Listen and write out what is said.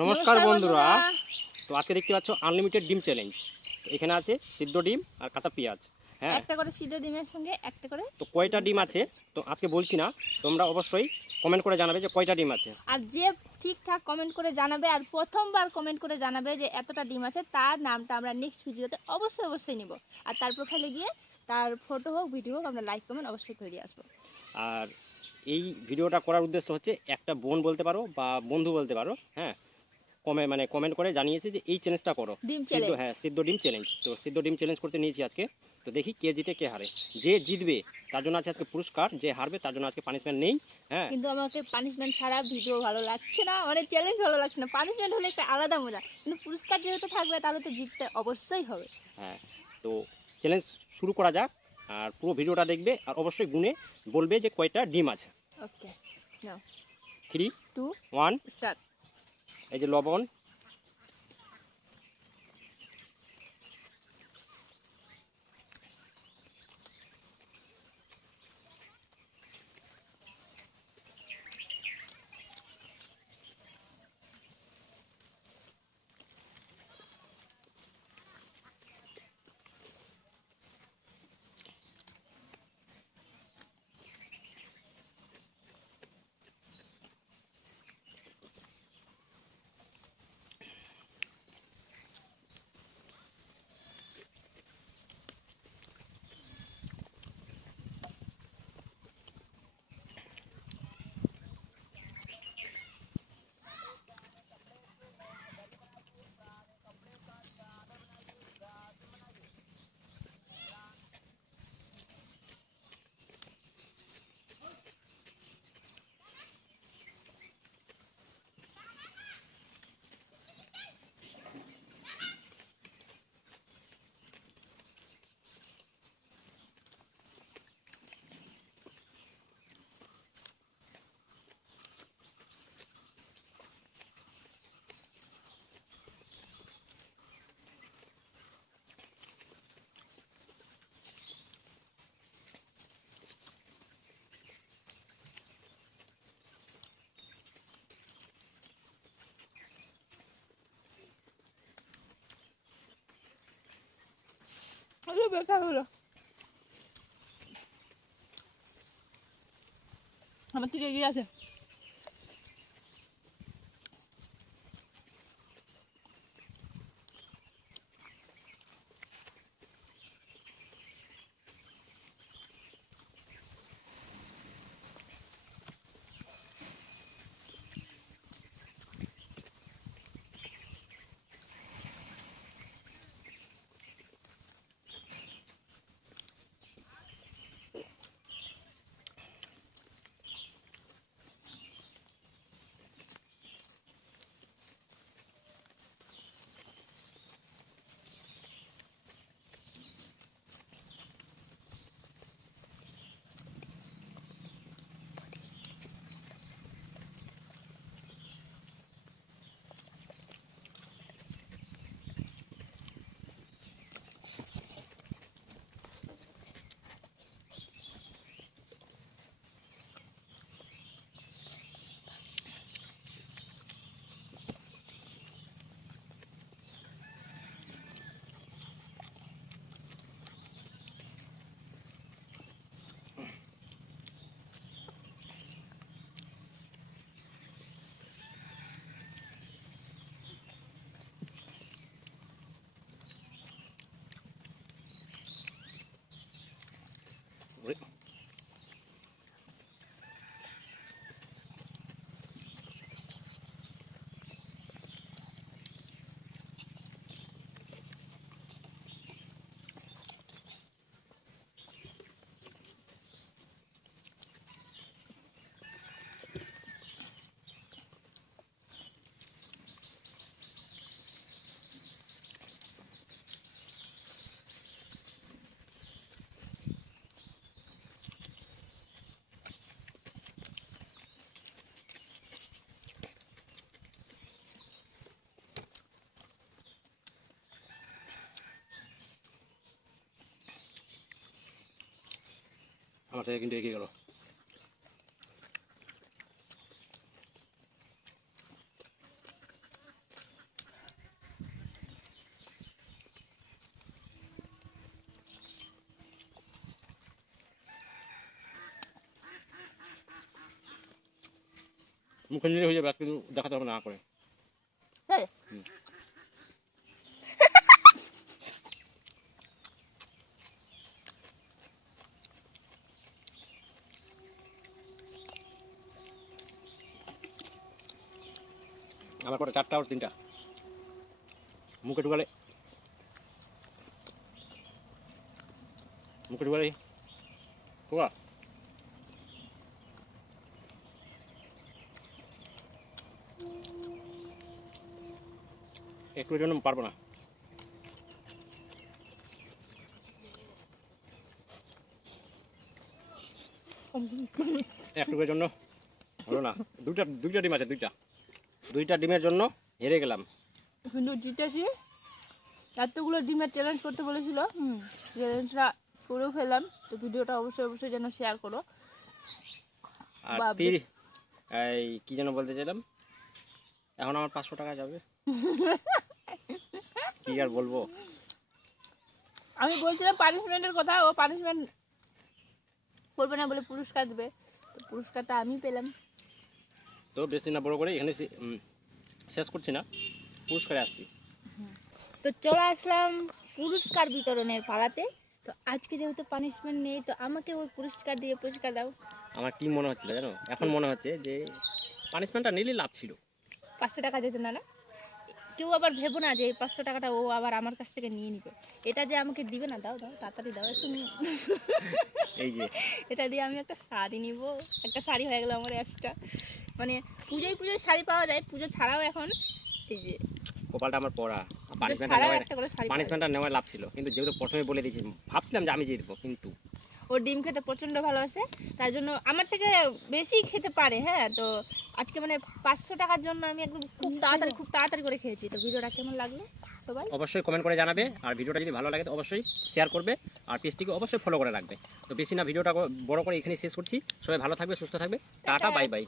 নমস্কার বন্ধুরা। তো আজকে দেখতে পাচ্ছ আনলিমিটেড ডিম চ্যালেঞ্জ। এখানে আছে সিদ্ধ ডিম আর কাঁচা পেঁয়াজ। হ্যাঁ, একটা করে সিদ্ধ ডিমের সঙ্গে একটা করে। তো কয়টা ডিম আছে তো আজকে বলছি না, তোমরা অবশ্যই কমেন্ট করে জানাবে যে কয়টা ডিম আছে। আর যে ঠিকঠাক কমেন্ট করে জানাবে আর প্রথমবার কমেন্ট করে জানাবে যে এতটা ডিম আছে, তার নামটা আমরা নেক্সট ভিডিওতে অবশ্যই নিব। আর তার প্রোফাইলে গিয়ে তার ফটো হোক ভিডিও হোক আমরা লাইক কমেন্ট অবশ্যই করে দিয়ে আসবো। আর এই ভিডিওটা করার উদ্দেশ্য হচ্ছে একটা বোন বলতে পারো বা বন্ধু বলতে পারো, হ্যাঁ, কমেন্ট করে জানিয়েছে যে এই চ্যালেঞ্জটা করো, ডিম সিদ্ধ, চ্যালেঞ্জ। হ্যাঁ, সিদ্ধ ডিম চ্যালেঞ্জ। তো সিদ্ধ ডিম চ্যালেঞ্জ করতে নিয়েছি আজকে। তো দেখি কে জিতে কে হারে। যে জিতবে তার জন্য আছে আজকে পুরস্কার, যে হারবে তার জন্য আজকে পানিশমেন্ট নেই। হ্যাঁ, কিন্তু আমাকে পানিশমেন্ট ছাড়া ভিডিও ভালো লাগছে না, মানে চ্যালেঞ্জ ভালো লাগছে না। পানিশমেন্ট হলে একটা আলাদা মজা, কিন্তু পুরস্কার যেহেতু থাকবে তাহলে তো জিততে অবশ্যই হবে। হ্যাঁ। তো চ্যালেঞ্জ শুরু করা যাক। আর পুরো ভিডিওটা দেখবে আর অবশ্যই গুনে বলবে যে কয়টা ডিম আছে। ওকে, নাও 3, 2 1। স্টার্ট। এই যে লবণ, বেকার হলো আমার থেকে এগিয়ে আছে। আমার থেকে কিন্তু এগিয়ে গেল। মুখে নিলে হয়ে যাবে, আর কিন্তু দেখাতে হবে না করে। তাই? হুম। আমার কটা 4টা আর 3টা মুখে ঢুকালে পোকা। একটুর জন্য পারবো না। একটুকের জন্য হলো না। দুইটা ডিম আছে, দুইটা ডিমের জন্য হেরে গেলাম। কিন্তু জিতেছি। এতগুলো ডিমের চ্যালেঞ্জ করতে বলেছিল, চ্যালেঞ্জটা করেও ফেললাম। তো ভিডিওটা অবশ্যই যেন শেয়ার করো। আর বাপরে। এই কি যেন বলতে চাইলাম, এখন আমার 500 টাকা যাবে। কি আর বলবো। আমি বলছিলাম পানিশমেন্টের কথা, ও পানিশমেন্ট করবে না বলে পুরস্কার দেবে। তো পুরস্কারটা আমি পেলাম। তো বেশি না বড় করে এখানে শেষ করছি না, পুরস্কারে আসছি। তো চলে আসলাম পুরস্কার বিতরণের পাড়াতে। তো আজকে যেহেতু পানিশমেন্ট নেই, তো আমাকে ওই পুরস্কার দিয়ে পুরস্কার দাও। আমার কি মনে হচ্ছিল জানো, এখন মনে হচ্ছে যে পানিশমেন্টটা নিলে লাভ ছিল। 500 টাকা যেত না না? কেউ আবার ভেবো না যে এই 500 টাকাটা ও আবার আমার কাছ থেকে নিয়ে নিবে। এটা যে আমাকে দিবে না, দাও দাও তাড়াতাড়ি দাও একটু। এই যে এটা দিয়ে আমি একটা শাড়ি নিব। একটা শাড়ি হয়ে গেল আমার এক্সট্রা। মানে পুজোয় শাড়ি পাওয়া যায়, পুজো ছাড়াও এখন এই যে কপালটা আমার পড়া। পুজো ছাড়াও একটা করে শাড়ি পাওয়া যায়। পানিশমেন্টটা নেওয়ার লাভ ছিল, কিন্তু যেহেতু প্রথমে বলে দিয়েছি, ভাবছিলাম যে আমি জিতবো, কিন্তু ও ডিম খেতে প্রচণ্ড ভালোবাসে, তার জন্য আমার থেকে বেশি খেতে পারে। হ্যাঁ, তো আজকে মানে 500 টাকার জন্য আমি একদম খুব তাড়াতাড়ি করে খেয়েছি। তো ভিডিওটা কেমন লাগলো সবাই অবশ্যই কমেন্ট করে জানাবে। আর ভিডিওটা যদি ভালো লাগে তো অবশ্যই শেয়ার করবে, আর পেজটিকে অবশ্যই ফলো করে রাখবে। তো বেশি না, ভিডিওটা বড় করে এখানে শেষ করছি। সবাই ভালো থাকবে, সুস্থ থাকবে। Tata, bye bye.